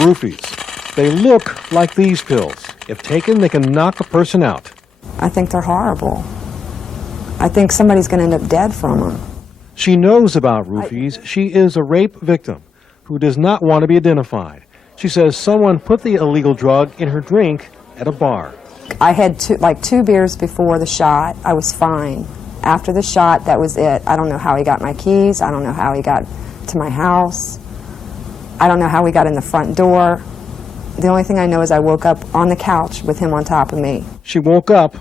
ROOFIES. They look like these pills. If taken, they can knock a person out. I think they're horrible. I think somebody's going to end up dead from them. She knows about ROOFIES. She is a rape victim who does not want to be identified. She says someone put the illegal drug in her drink at a bar. I had two beers before the shot. I was fine. After the shot, that was it. I don't know how he got my keys. I don't know how he got to my house. I don't know how we got in the front door. The only thing I know is I woke up on the couch with him on top of me. She woke up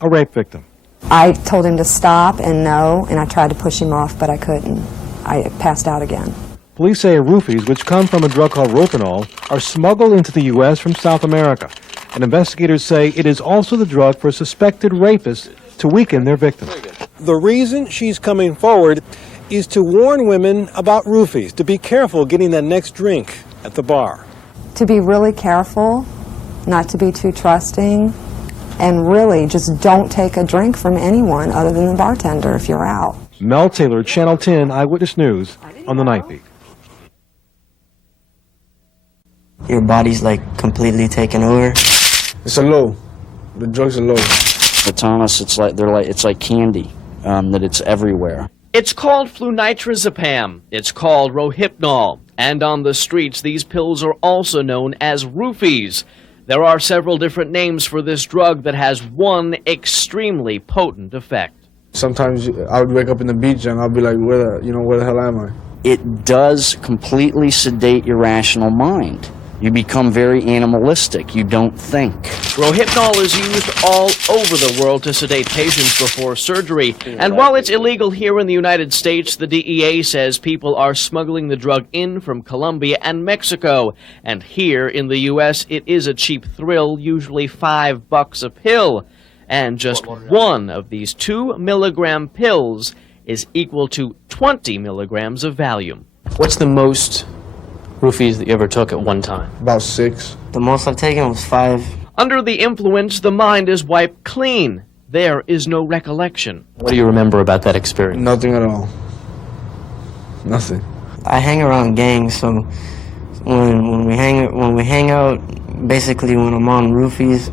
a rape victim. I told him to stop and no, and I tried to push him off, but I couldn't. I passed out again. Police say ROOFIES, which come from a drug called rofinol, are smuggled into the U.S. from South America. And investigators say it is also the drug for suspected rapists to weaken their victims. The reason she's coming forward is to warn women about ROOFIES, to be careful getting that next drink at the bar. To be really careful, not to be too trusting, and really just don't take a drink from anyone other than the bartender if you're out. Mel Taylor, Channel 10 Eyewitness News on the Night Beat. Your body's like completely taken over. It's a low. The drugs are low. It's on us. It's like candy. That it's everywhere. It's called flunitrazepam. It's called Rohypnol. And on the streets, these pills are also known as ROOFIES. There are several different names for this drug that has one extremely potent effect. Sometimes I would wake up in the beach and I'll be like, where the hell am I? It does completely sedate your rational mind. You become very animalistic. You don't think. Rohypnol is used all over the world to sedate patients before surgery. And while it's illegal here in the United States, the DEA says people are smuggling the drug in from Colombia and Mexico. And here in the U.S., it is a cheap thrill, usually $5 a pill. And just one of these 2-milligram pills is equal to 20 milligrams of Valium. What's the most ROOFIES that you ever took at one time? About 6. The most I've taken was 5. Under the influence, the mind is wiped clean. There is no recollection. What do you remember about that experience? Nothing at all. Nothing. I hang around gangs, so when we hang out, basically when I'm on ROOFIES,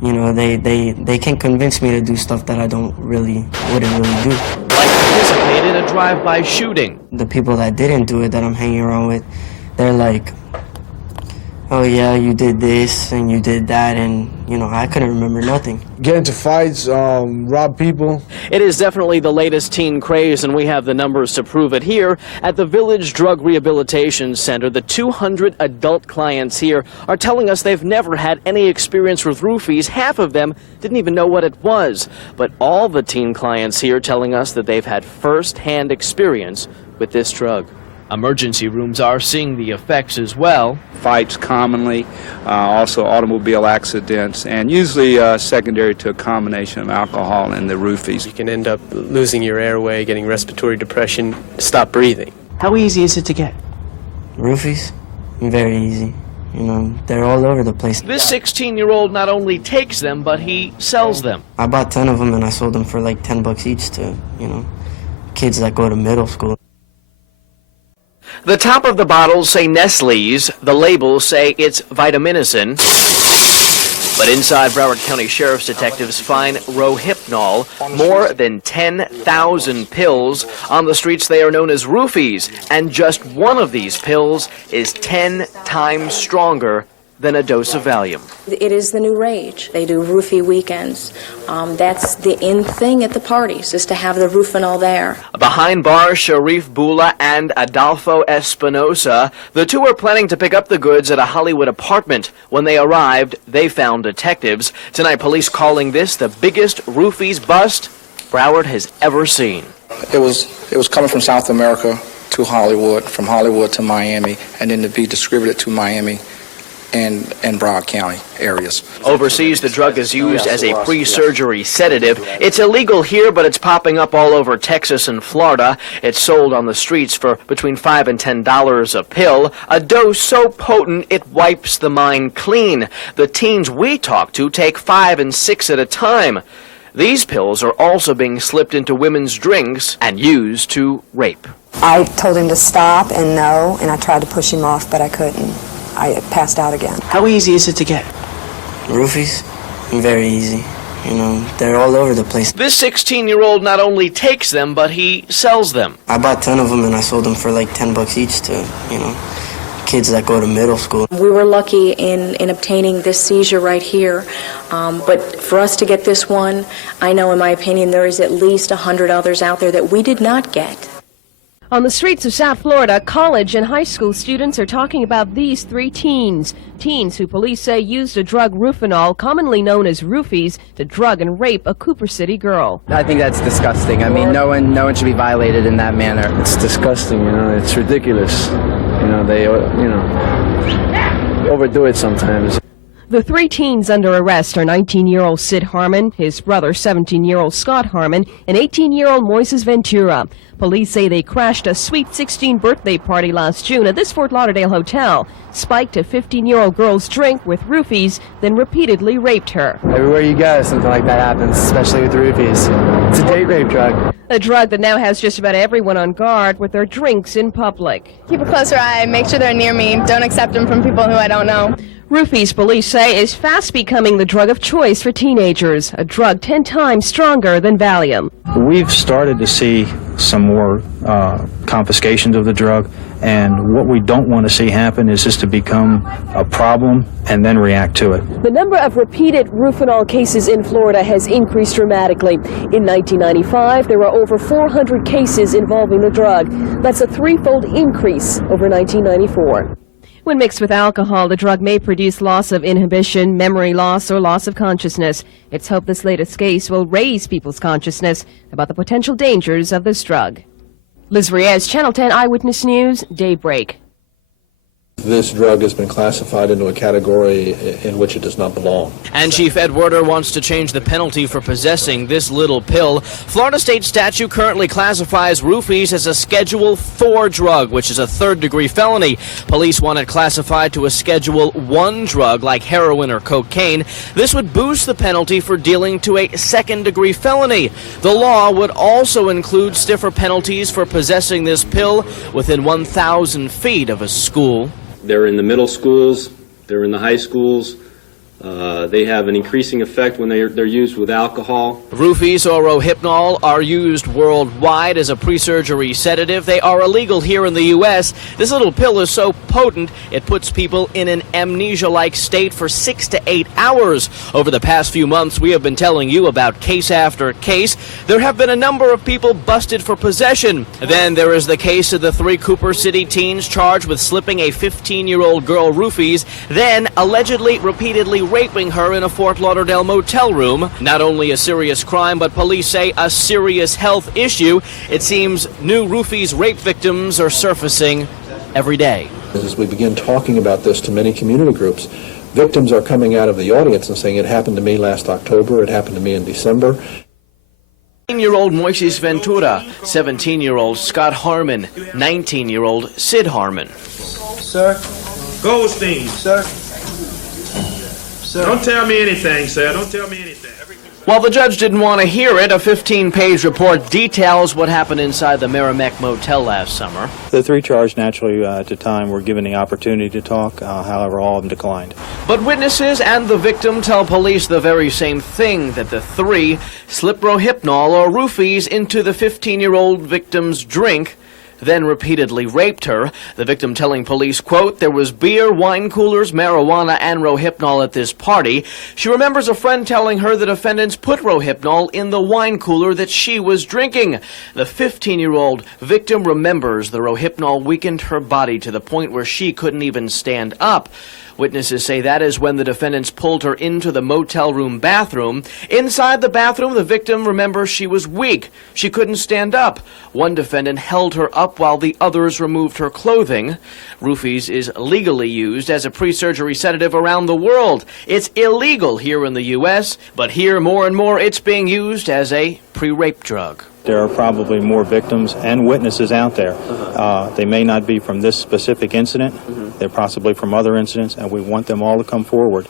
you know, they can convince me to do stuff that I wouldn't really do. Like participate in a drive-by shooting. The people that didn't do it that I'm hanging around with, they're like, oh yeah, you did this and you did that, and you know, I couldn't remember nothing. Get into fights, rob people. It is definitely the latest teen craze, and we have the numbers to prove it here. At the Village Drug Rehabilitation Center, the 200 adult clients here are telling us they've never had any experience with ROOFIES. Half of them didn't even know what it was. But all the teen clients here telling us that they've had first-hand experience with this drug. Emergency rooms are seeing the effects as well. Fights commonly, also automobile accidents, and usually secondary to a combination of alcohol and the ROOFIES. You can end up losing your airway, getting respiratory depression, stop breathing. How easy is it to get? ROOFIES? Very easy. You know, they're all over the place. This 16-year-old not only takes them, but he sells them. I bought 10 of them and I sold them for like $10 each to, you know, kids that go to middle school. The top of the bottles say Nestle's, the labels say it's Vitaminicin. But inside, Broward County Sheriff's detectives find Rohypnol, more than 10,000 pills. On the streets, they are known as ROOFIES, and just one of these pills is 10 times stronger than a dose of Valium. It is the new rage. They do roofie weekends. That's the in thing at the parties, is to have the roofenol there. Behind bars, Sharif Bula and Adolfo Espinosa, the two are planning to pick up the goods at a Hollywood apartment. When they arrived, they found detectives. Tonight, police calling this the biggest ROOFIES bust Broward has ever seen. It was coming from South America to Hollywood, from Hollywood to Miami, and then to be distributed to Miami and Broward County areas. Overseas, the drug is used as a pre-surgery sedative. It's illegal here, but it's popping up all over Texas and Florida. It's sold on the streets for between $5 and $10 a pill, a dose so potent it wipes the mind clean. The teens we talk to take 5 and 6 at a time. These pills are also being slipped into women's drinks and used to rape. I told him to stop and no, and I tried to push him off, but I couldn't. I passed out again. How easy is it to get? Roofies, very easy. You know, they're all over the place. This 16-year-old not only takes them, but he sells them. I bought 10 of them and I sold them for like $10 each to, you know, kids that go to middle school. We were lucky in obtaining this seizure right here, but for us to get this one, I know in my opinion there is at least 100 others out there that we did not get. On the streets of South Florida, college and high school students are talking about these three teens. Teens who police say used a drug Rufinol, commonly known as Roofies, to drug and rape a Cooper City girl. I think that's disgusting. I mean, no one should be violated in that manner. It's disgusting, you know, it's ridiculous. You know, they, overdo it sometimes. The three teens under arrest are 19-year-old Sid Harmon, his brother 17-year-old Scott Harmon, and 18-year-old Moises Ventura. Police say they crashed a Sweet 16 birthday party last June at this Fort Lauderdale hotel, spiked a 15-year-old girl's drink with roofies, then repeatedly raped her. Everywhere you go, something like that happens, especially with roofies. It's a date rape drug. A drug that now has just about everyone on guard with their drinks in public. Keep a closer eye, make sure they're near me, don't accept them from people who I don't know. Roofies, police say, is fast becoming the drug of choice for teenagers, a drug 10 times stronger than Valium. We've started to see some more confiscations of the drug, and what we don't want to see happen is just to become a problem and then react to it. The number of repeated Rufinol cases in Florida has increased dramatically. In 1995, there were over 400 cases involving the drug. That's a threefold increase over 1994. When mixed with alcohol, the drug may produce loss of inhibition, memory loss, or loss of consciousness. It's hoped this latest case will raise people's consciousness about the potential dangers of this drug. Liz Riez, Channel 10 Eyewitness News, Daybreak. This drug has been classified into a category in which it does not belong. And Chief Ed Werder wants to change the penalty for possessing this little pill. Florida state statute currently classifies roofies as a Schedule 4 drug, which is a third-degree felony. Police want it classified to a Schedule 1 drug like heroin or cocaine. This would boost the penalty for dealing to a second-degree felony. The law would also include stiffer penalties for possessing this pill within 1,000 feet of a school. They're in the middle schools, they're in the high schools. They have an increasing effect when they're used with alcohol. Roofies or Rohypnol are used worldwide as a pre-surgery sedative. They are illegal here in the U.S. This little pill is so potent, it puts people in an amnesia-like state for 6 to 8 hours. Over the past few months, we have been telling you about case after case. There have been a number of people busted for possession. Then there is the case of the 3 Cooper City teens charged with slipping a 15-year-old girl roofies, then allegedly repeatedly raping her in a Fort Lauderdale motel room. Not only a serious crime, but police say a serious health issue. It seems new roofies rape victims are surfacing every day. As we begin talking about this to many community groups, victims are coming out of the audience and saying, it happened to me last October, it happened to me in December. 18-year-old Moises Ventura, 17-year-old Scott Harmon, 19-year-old Sid Harmon. Sir? Goldstein. Sir? Don't tell me anything, sir. Don't tell me anything. While the judge didn't want to hear it, a 15-page report details what happened inside the Merrimack Motel last summer. The 3 charged naturally at the time were given the opportunity to talk, however, all of them declined. But witnesses and the victim tell police the very same thing, that the 3 slipped Rohypnol or roofies into the 15-year-old victim's drink, then repeatedly raped her. The victim telling police, quote, there was beer, wine coolers, marijuana, and Rohypnol at this party. She remembers a friend telling her the defendants put Rohypnol in the wine cooler that she was drinking. The 15-year-old victim remembers the Rohypnol weakened her body to the point where she couldn't even stand up. Witnesses say that is when the defendants pulled her into the motel room bathroom. Inside the bathroom, the victim remembers she was weak. She couldn't stand up. One defendant held her up while the others removed her clothing. Roofies is legally used as a pre-surgery sedative around the world. It's illegal here in the U.S., but here more and more it's being used as a pre-rape drug. There are probably more victims and witnesses out there. They may not be from this specific incident. They're possibly from other incidents, and we want them all to come forward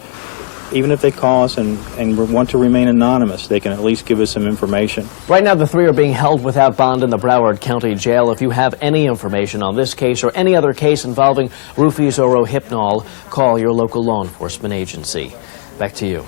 Even if they call us and want to remain anonymous, they can at least give us some information. Right now, the three are being held without bond in the Broward County Jail. If you have any information on this case or any other case involving roofies or rohypnol, call your local law enforcement agency. Back to you.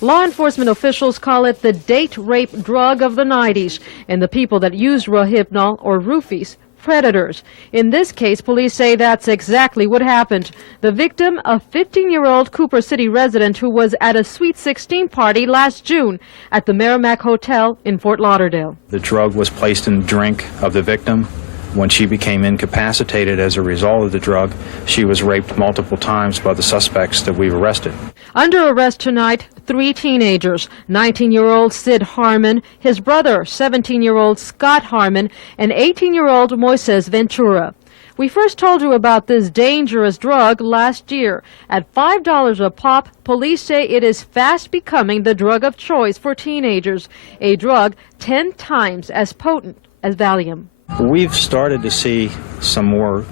Law enforcement officials call it the date rape drug of the 90s, and the people that used rohypnol or roofies, predators. In this case, police say that's exactly what happened. The victim, a 15-year-old Cooper City resident who was at a Sweet 16 party last June at the Merrimack Hotel in Fort Lauderdale. The drug was placed in the drink of the victim. When she became incapacitated as a result of the drug, she was raped multiple times by the suspects that we've arrested. Under arrest tonight, 3 teenagers, 19-year-old Sid Harmon, his brother, 17-year-old Scott Harmon, and 18-year-old Moises Ventura. We first told you about this dangerous drug last year. At $5 a pop, police say it is fast becoming the drug of choice for teenagers, a drug 10 times as potent as Valium. We've started to see some more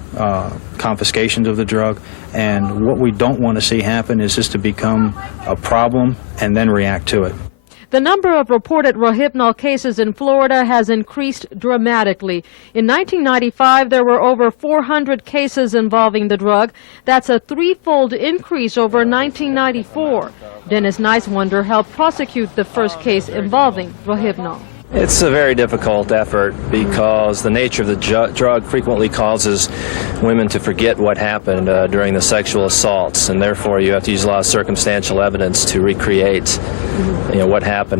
confiscations of the drug, and what we don't want to see happen is just to become a problem and then react to it. The number of reported rohypnol cases in Florida has increased dramatically. In 1995, there were over 400 cases involving the drug. That's a 3-fold increase over 1994. Dennis Nicewander helped prosecute the first case involving rohypnol. It's a very difficult effort because the nature of the drug frequently causes women to forget what happened during the sexual assaults, and therefore you have to use a lot of circumstantial evidence to recreate what happened.